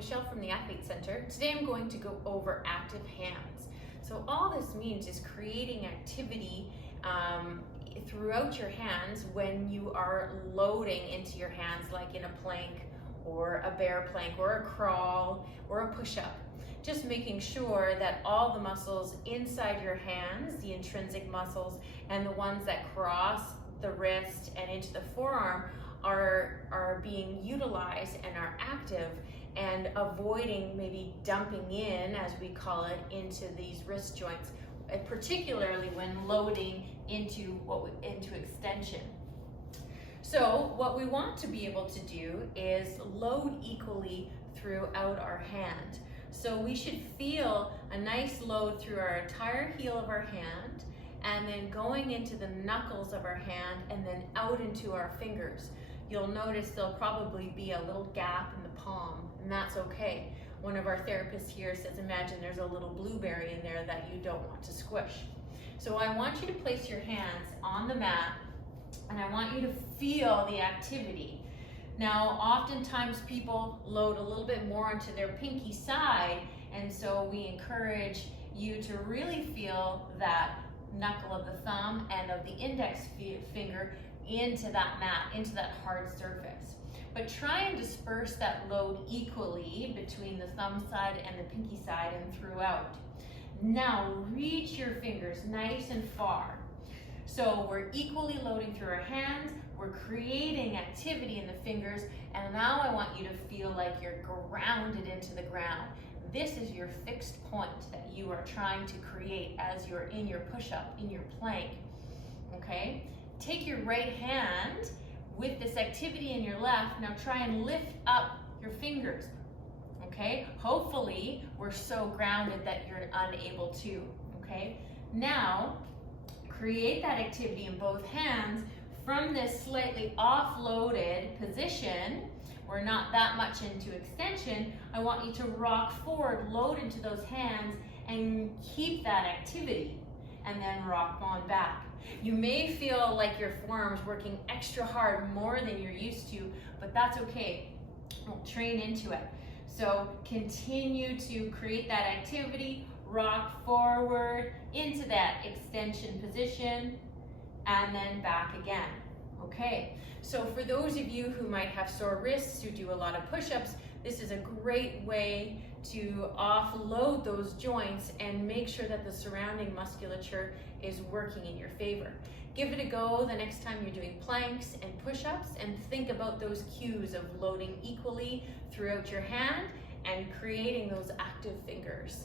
Michelle from the Athlete Center. Today I'm going to go over active hands. So all this means is creating activity throughout your hands when you are loading into your hands, like in a plank or a bear plank or a crawl or a push-up. Just making sure that all the muscles inside your hands, the intrinsic muscles and the ones that cross the wrist and into the forearm are being utilized and are active, and avoiding maybe dumping in, as we call it, into these wrist joints, particularly when loading into extension. So what we want to be able to do is load equally throughout our hand. So we should feel a nice load through our entire heel of our hand, and then going into the knuckles of our hand and then out into our fingers. You'll notice there'll probably be a little gap in the palm, and that's okay. One of our therapists here says, imagine there's a little blueberry in there that you don't want to squish. So I want you to place your hands on the mat, and I want you to feel the activity. Now, oftentimes people load a little bit more onto their pinky side, and so we encourage you to really feel that knuckle of the thumb and of the index finger into that mat, into that hard surface. But try and disperse that load equally between the thumb side and the pinky side and throughout. Now reach your fingers nice and far. So we're equally loading through our hands, we're creating activity in the fingers, and now I want you to feel like you're grounded into the ground. This is your fixed point that you are trying to create as you're in your push-up, in your plank, okay? Take your right hand with this activity in your left. Now try and lift up your fingers, okay? Hopefully we're so grounded that you're unable to, okay? Now create that activity in both hands from this slightly offloaded position. We're not that much into extension. I want you to rock forward, load into those hands, and keep that activity, and then rock on back. You may feel like your forearm's working extra hard, more than you're used to, but that's okay. We'll train into it. So continue to create that activity, rock forward into that extension position, and then back again. Okay, so for those of you who might have sore wrists, who do a lot of push-ups, this is a great way to offload those joints and make sure that the surrounding musculature is working in your favor. Give it a go the next time you're doing planks and push-ups, and think about those cues of loading equally throughout your hand and creating those active fingers.